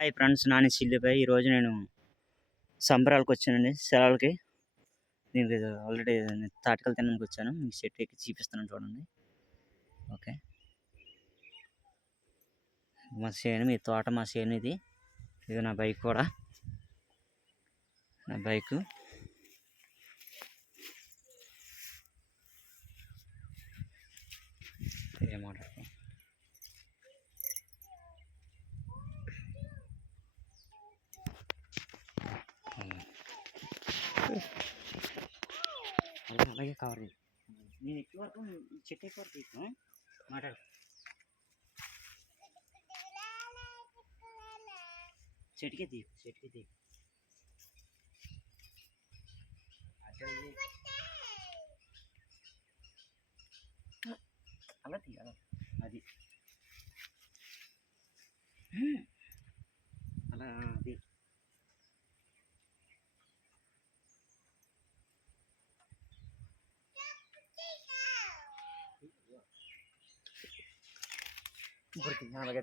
Hi friends, Nani చిల్లిపై ఈరోజు నేను సంబరాలకు వచ్చానండి. సెలవులకి దీనికి ఆల్రెడీ తాటికలు తినడానికి వచ్చాను. మీకు చెట్టు ఎక్కి చూపిస్తున్నాను చూడండి. ఓకే, మా చేను, మీ తోట మా చేను. ఇది నా బైక్ కూడా, నా బైకు. ఏమాటో అలాగే కవర్ చేయి. నేను ఎక్కువ వరకు చెట్టు ఎక్కువ వరకు తీసుకో మాట్లాడు. చెట్టుకే తీ అలా తీయాలి. అది అలా అది అలాగే